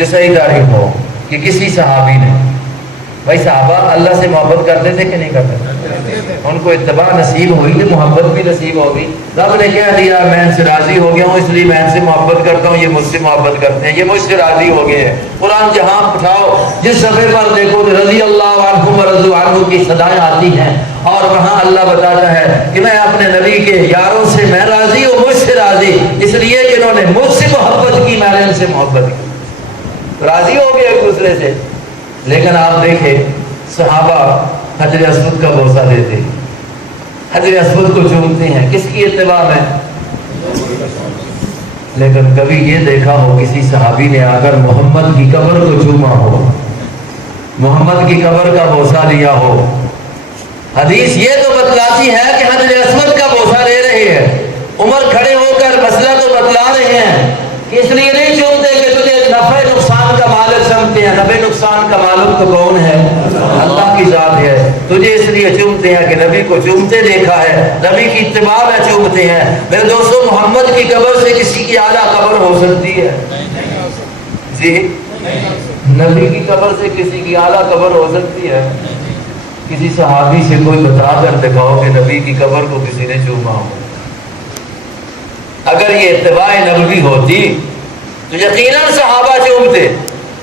جو صحیح تاریخ ہو کہ کسی صحابی نے، بھائی صحابہ اللہ سے محبت کرتے تھے کہ نہیں کرتے تھے؟ ان کو اتباع نصیب ہوئی کہ محبت بھی نصیب ہوگی. رب نے کہہ دیا میں ان سے راضی ہو گیا ہوں اس لیے میں ان سے محبت کرتا ہوں، یہ مجھ سے محبت کرتے ہیں، یہ مجھ سے راضی ہو گئے ہیں. قرآن جہاں اٹھاؤ جس صفحے پر دیکھو تو رضی اللہ عنہ ورضوا عنہ کی صدائیں آتی ہیں، اور وہاں اللہ بتاتا ہے کہ میں اپنے نبی کے یاروں سے میں راضی ہوں، مجھ سے راضی، اس لیے کہ انہوں نے مجھ سے محبت کی، میں نے ان سے محبت کی، راضی ہو گئے ایک دوسرے سے. لیکن آپ دیکھیں صحابہ حجر اسود کا بوسہ دیتے ہیں، حجر اسود کو چومتے ہیں، کس کی اتباع میں؟ لیکن کبھی یہ دیکھا ہو کسی صحابی نے آ کر محمد کی قبر کو چوما ہو، محمد کی قبر کا بوسہ لیا ہو؟ حدیث یہ تو بتلاتی ہے کہ حجر اسود کا بوسہ لے رہے ہیں. عمر کھڑے ہو کر مسئلہ تو بتلا رہے ہیں کہ اس لیے نہیں چومتے کہ تجھے نفع نقصان کا مالک سمجھتے ہیں. نفع نقصان کا مالک تو کون ہے؟ اللہ کی ذات ہے. تجھے اس لیے چومتے ہیں کہ نبی کو چومتے دیکھا ہے، نبی کی اتباع میں چومتے ہیں. میرے دوستو محمد کی قبر سے کسی کی اعلیٰ قبر ہو سکتی ہے؟ جی نبی کی قبر سے کسی کی اعلیٰ قبر ہو سکتی ہے؟ کسی صحابی سے کوئی بتا کر دکھاؤ کہ نبی کی قبر کو کسی نے چوما ہو. اگر یہ اتباع نبوی ہوتی تو یقیناً صحابہ چومتے.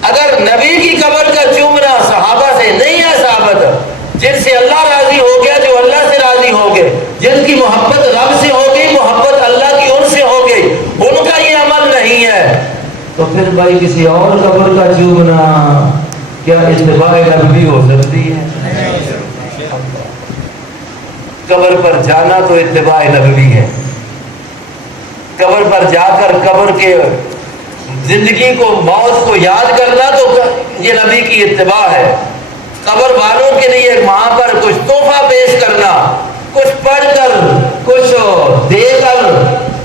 اگر نبی کی قبر کا چومنا صحابہ سے نہیں ہے ثابت، جن سے اللہ راضی ہو گیا، جو اللہ سے راضی ہو گئے، جن کی محبت رب سے ہو گئی، محبت اللہ کی ان سے ہو گئی، ان کا یہ عمل نہیں ہے، تو پھر بھائی کسی اور قبر کا چومنا کیا اتباع نبوی ہو سکتی ہے؟ قبر پر جانا تو اتباع نبوی ہے. قبر پر جا کر قبر کے زندگی کو، موت کو یاد کرنا تو یہ نبی کی اتباع ہے. قبر والوں کے لیے وہاں پر کچھ تحفہ پیش کرنا، کچھ پڑھ کر کچھ دے کر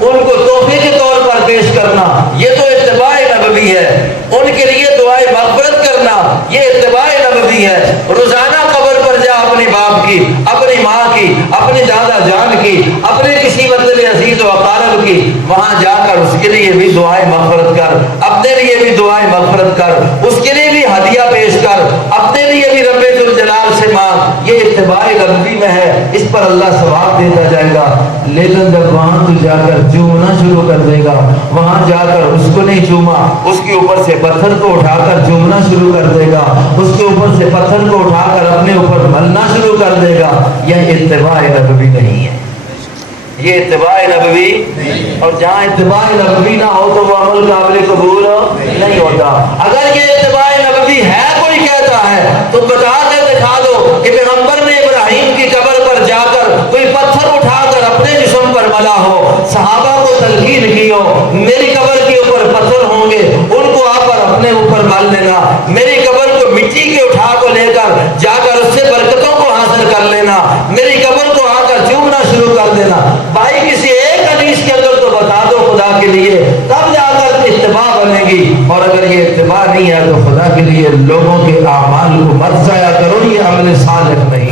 ان کو تحفے کے طور پر پیش کرنا، یہ تو اتباع نبوی ہے. ان کے لیے دعائے مغفرت کرنا یہ اتباع نبوی ہے. روزانہ قبر پر جا اپنے باپ کی، اپنی ماں کی، اپنے دادا جان کی، اپنے کسی مطلب عزیز و اقارب کی، وہاں جا کر اس کے لیے بھی دعائیں مغفرت کر، اپنے لیے بھی دعائیں مغفرت کر، اس کے لیے بھی ہدیہ پیش کر، اپنے لیے بھی رب ذوالجلال سے مانگ. یہ اتباع نبوی میں ہے، اس پر اللہ ثواب دیتا جائے گا. لیکن جب وہاں تو جا کر چومنا شروع کر دے گا، وہاں جا کر اس کو نہیں چوما، اس کے اوپر سے پتھر کو اٹھا کر چومنا شروع کر دے گا، اس کے اوپر سے پتھر کو اٹھا کر اپنے اوپر ملنا شروع کر دے گا، یہ اتباع نبوی نہیں ہے. یہ اتباع نبوی، اور جہاں اتباع نبوی نہ ہو تو وہ عمل قابل قبول نہیں ہوتا. اگر یہ اتباع نبوی ہے، کوئی کہتا ہے تو بتا کے دکھا دو کہ پیغمبر نے ابراہیم کی قبر پر جا کر کوئی پتھر اٹھا کر اپنے جسم پر ملا ہو، صحابہ کو تلقین کی ہو میری قبر کے اوپر پتھر ہوں گے، ان کو آ کر اپنے اوپر مل لینا، میری قبر کو مٹی کے اٹھا کو لے کر جا کر اس سے برکتوں کو حاصل کر لینا، میری قبر کو آ کر چومنا شروع کر دینا. بھائی کسی ایک حدیث کے اندر تو بتا دو خدا کے لیے، تب جا کر اتباع بنے گی. اور اگر یہ اتباع نہیں ہے تو خدا کے لیے لوگوں کے اعمال کو مت ضائع کرو، یہ عمل صالح نہیں.